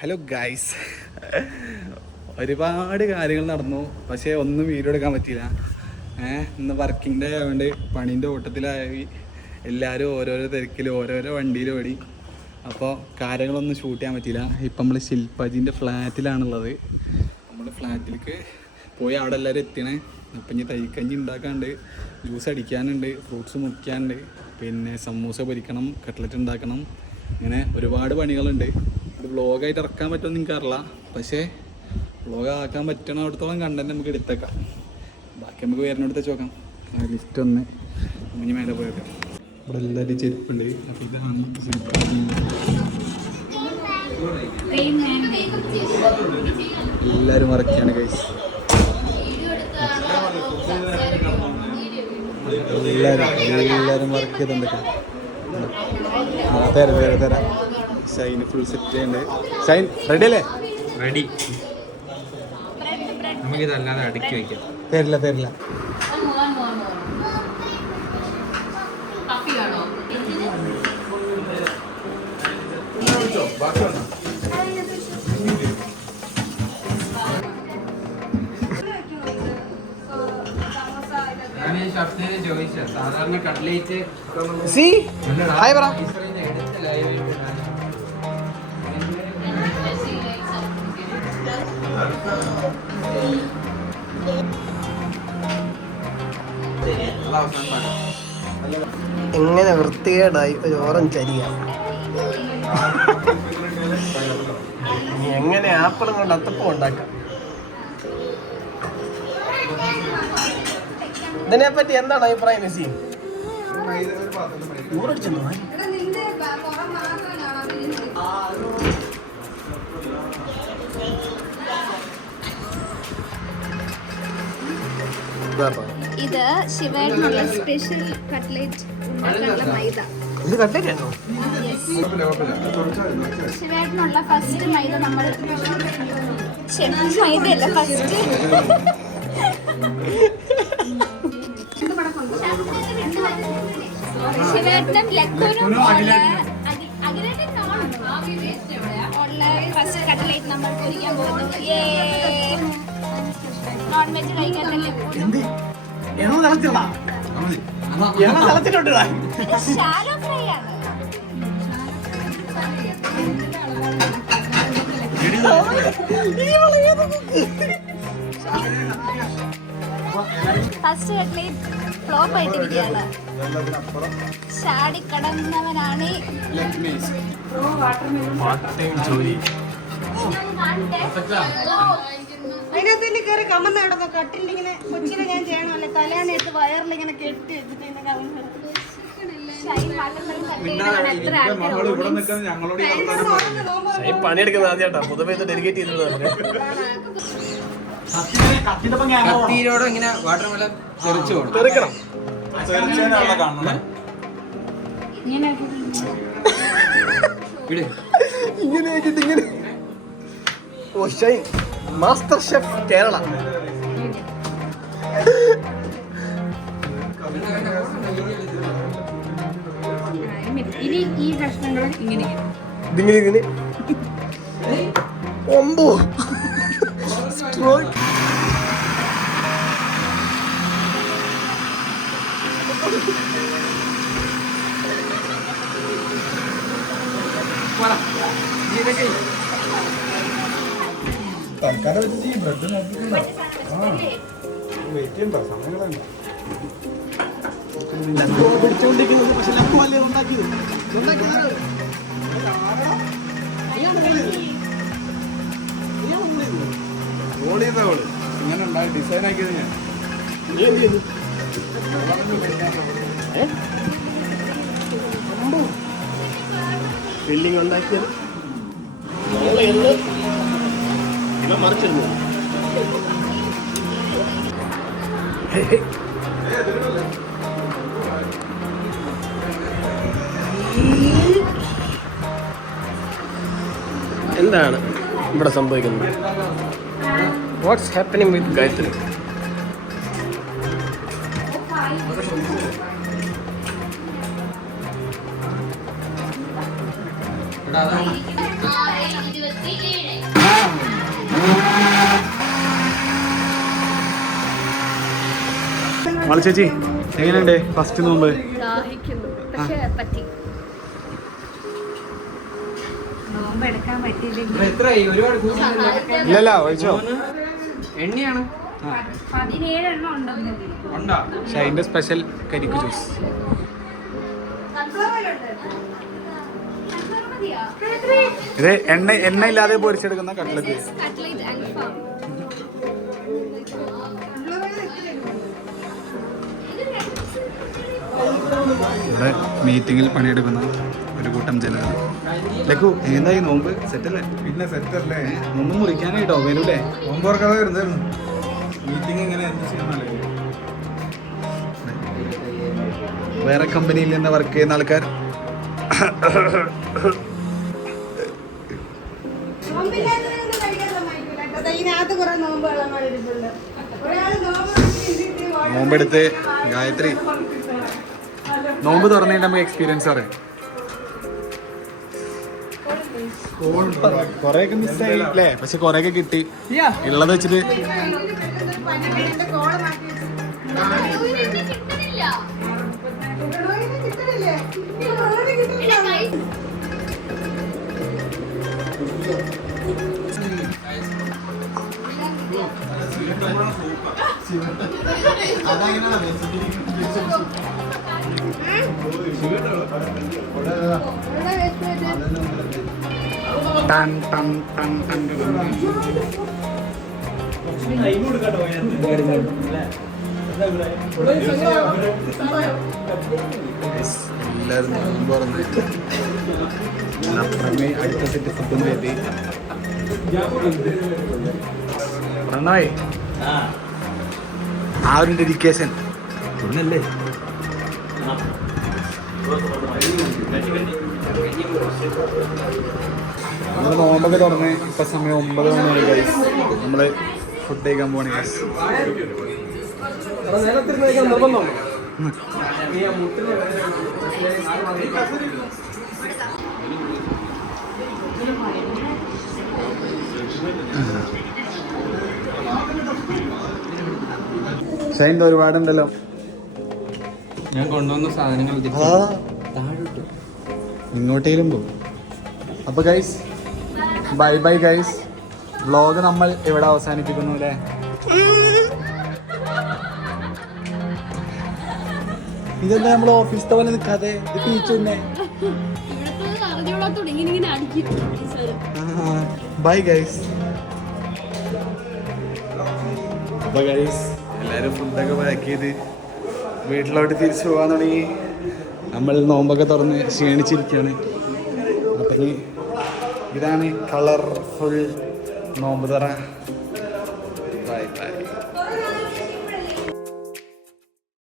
Hello guys ഒരുപാട് കാര്യങ്ങൾ നടന്നു. പക്ഷേ ഒന്നും വീഡിയോ എടുക്കാൻ പറ്റിയില്ല. ഇന്ന് വർക്കിംഗ് ഡേ ആയതുകൊണ്ട് പണീന്റെ ഓട്ടത്തിലായി. എല്ലാവരും ഓരോരോ തിരക്കിൽ ഓരോരോ വണ്ടിയിൽ ഓടി. അപ്പോൾ കാര്യങ്ങളൊന്നും ഷൂട്ട് ചെയ്യാൻ പറ്റിയില്ല. ഇപ്പം നമ്മൾ ശില്പാജീന്റെ ഫ്ലാറ്റിലാണുള്ളത്. നമ്മൾ ഫ്ലാറ്റിലേക്ക് പോയി അവിടെ എല്ലാവരും എത്തിയണേ അപ്പം ഇനി തൈക്കഞ്ഞി ഉണ്ടാക്കാനുണ്ട്. ജ്യൂസ് അടിക്കാനുണ്ട്. ഫ്രൂട്ട്സ് മുറിക്കാനുണ്ട്. പിന്നെ സമൂസ പൊരിക്കണം കട്ട്ലറ്റ് ഉണ്ടാക്കണം. ഇങ്ങനെ ഒരുപാട് പണികളുണ്ട്. ഇത് ഇറക്കാൻ പറ്റുമെന്ന് എനിക്കറിയില്ല പക്ഷേ വ്ളോഗ് ആക്കാൻ പറ്റണത്തോളം കണ്ടന്റ് നമുക്ക് എടുത്തേക്കാം. ബാക്കി നമുക്ക് വേറെ ചോക്കാം ലിസ്റ്റ് ഒന്ന് ഇനി മേലെ പോയേക്കാം. ഇവിടെ എല്ലാവരും ചെരുപ്പുണ്ട്. അപ്പോൾ ഇതാണ്. എല്ലാവരും മറക്കാണ് കൈസ് എല്ലാവരും എല്ലാവരും വർക്ക് ചെയ്തിട്ടുണ്ട് ആ തരാം തരാം തരാം. ഷൈൻ ഫുൾ സെറ്റ് ചെയ്യുന്നുണ്ട് സൈൻ റെഡി അല്ലേ? റെഡി നമുക്കിതല്ലാതെ അടുക്കി വയ്ക്കാം തരില്ല തരില്ല. ചോദിച്ച സാധാരണ കട്ട്ലേറ്റ് സി ഹായ് പറ ലൈവ് എങ്ങനെ വൃത്തികേടായി ഒരു ഓറഞ്ച് അരിയാ. എങ്ങനെ ആപ്പിളും കൊണ്ട് അത്തപ്പം ഉണ്ടാക്കാം? ഇതിനെ പറ്റി എന്താണ് അഭിപ്രായം നസീം? ഊറടിച്ചെന്നോ? ഇതാ ശിവേട്ടനുള്ള സ്പെഷ്യൽ കട്ട്ലേറ്റ് ഉണ്ടാക്കാനുള്ള മൈദ. ഇത് കട്ടേക്കാണോ ശിവേട്ടനുള്ള ഫസ്റ്റ് മൈദ നമ്മൾ ശരി മൈദയല്ല ഫസ്റ്റ് ശിവേട്ടനും ലക്കുനും ഉള്ള ഫസ്റ്റ് കട്ട്ലേറ്റ് നമ്മൾ പൊരിക്കാൻ പോകുന്നു. നോൺ വെജ് ലക്കുനും എന്ത്? എണ്ണ തിളച്ചടാ എണ്ണ തിളച്ചിട്ടുണ്ടാ ശാലോ ഫ്രൈ ആണ്. ഫസ്റ്റ് കട്ട്ലേറ്റ് ഫ്ലോപ്പ് ആയിട്ടിരിക്കുകയാണ്. ചാടി കടന്നവനാണ്. ജോലി. അതിനകത്ത് തന്നെ കയറി കമന്ന് കിടന്നു കട്ടിലിങ്ങനെ കൊച്ചിനെ ഞാൻ ചെയ്യണമല്ലേ? തലേനെടുത്ത് വയറിലിങ്ങനെ കെട്ടി വെച്ചിട്ട് ഇതിനെ കമന്ന് ആദ്യമായിട്ടാ പൊതുവെ ഇത് ഡെലിഗേറ്റ് കത്തിയിലൂടെ ഇങ്ങനെ വാട്ടർ മെലൻ തെറിച്ചു തെറിക്കണം. ഇങ്ങനെ ഇങ്ങനെ. ഓ ഷൈൻ മാസ്റ്റർ ഷെഫ് കേരള. ഇനി ഈ കഷ്ണങ്ങൾ ഇങ്ങനെ ഇതിങ്ങനെ ഇങ്ങനെ ഒമ്പോ? സ്ട്രോക്ക് തൽക്കാലം വെച്ച് ഈ ബ്രെഡ് നോക്കിയിട്ടുണ്ടോ. വെയിറ്റ് ചെയ്യണ്ട സമയങ്ങളുണ്ട് പിടിച്ചുകൊണ്ടിരിക്കുന്നത് പക്ഷെ ലക്കു അല്ലേ ഉണ്ടാക്കിയത്. ഉണ്ടാക്കിയത്. ഓൾ ചെയ്ത ഓൾ ഇങ്ങനെ ഉണ്ടായി ഡിസൈൻ ആക്കിയത് ഞാൻ. ബിൽഡിംഗ് ഉണ്ടാക്കിയത്. ഞങ്ങൾ എന്ന് ഇവ മറിച്ചിരുന്നു എന്താണ് ഇവിടെ സംഭവിക്കുന്നത്? What's happening with Gayathri. ഇരുപത്തി ഏഴ്. മാളി ചേച്ചി എങ്ങനെയുണ്ട് ഫസ്റ്റ് നോമ്പ്? ഇല്ലല്ല. ഒഴിച്ചോ. എണ്ണയാണ്. ഷൈന്റെ സ്പെഷ്യൽ കരിക്കു ജ്യൂസ് ഇത് എണ്ണ എണ്ണ ഇല്ലാതെ പൊരിച്ചെടുക്കുന്ന കട്ട്ലറ്റ്. ഇവിടെ മീറ്റിങ്ങിൽ പണിയെടുക്കുന്ന ഒരു കൂട്ടം ജനങ്ങൾ. ലക്കു എന്തായി നോമ്പ്? സെറ്റല്ലേ? പിന്നെ സെറ്റല്ലേ? നോമ്പ് മുറിക്കാനായിട്ടോ? വരൂലേ? ഓർക്കാതെ വരുന്നത് മീറ്റിംഗ് ഇങ്ങനെ എന്ത് ചെയ്യുന്നല്ലേ വേറെ കമ്പനിയിൽ നിന്ന് വർക്ക് ചെയ്യുന്ന ആൾക്കാർ. കുറെ ഒരാൾ നോമ്പെടുത്ത് ഗായത്രി. നോമ്പ് തുറന്നിട്ട് നമുക്ക് എക്സ്പീരിയൻസ് പറയാം കൊറേയൊക്കെ മിസ്സായി അല്ലേ പക്ഷെ കൊറേയൊക്കെ കിട്ടി. ഉള്ളത് വെച്ചിട്ട് ടൺ ടൺ ടൺ ടൺ. എല്ലാവരും തുറന്ന് അപ്പുറമേ അടുത്ത സെറ്റ് ഫുഡും എത്തി പ്രണോയ് ആ. ഒരു ഡെഡിക്കേഷൻ ഒന്നല്ലേ നമ്മൾ നോമ്പൊക്കെ തുറന്ന് ഇപ്പൊ സമയം ഒമ്പത് മണിയായി ഗൈസ് നമ്മൾ ഫുഡ് കഴിക്കാൻ പോവാണ് ഗൈസ് ഷൈൻ ഒരുപാടുണ്ടല്ലോ. ഞാൻ കൊണ്ടുവന്ന സാധനങ്ങൾ ഇങ്ങോട്ടേലും പോകും അപ്പൊ guys bye bye guys vlog നമ്മൾ ഇവിടെ അവസാനിപ്പിക്കുന്നു അല്ലേ? ഇതെന്താ നമ്മൾ ഓഫീസിലെ പോലെ നിൽക്കാതെ ബൈ ഗൈസ് ബൈ ഗൈസ് എല്ലാരും ഫുഡൊക്കെ പാക്ക് ചെയ്ത് വീട്ടിലോട്ട് തിരിച്ചു പോകാൻ തുടങ്ങി. നമ്മൾ നോമ്പൊക്കെ തുറന്ന് ക്ഷീണിച്ചിരിക്കുകയാണ്. അപ്പം ഇതാണ് കളർഫുൾ നോമ്പ് തുറ.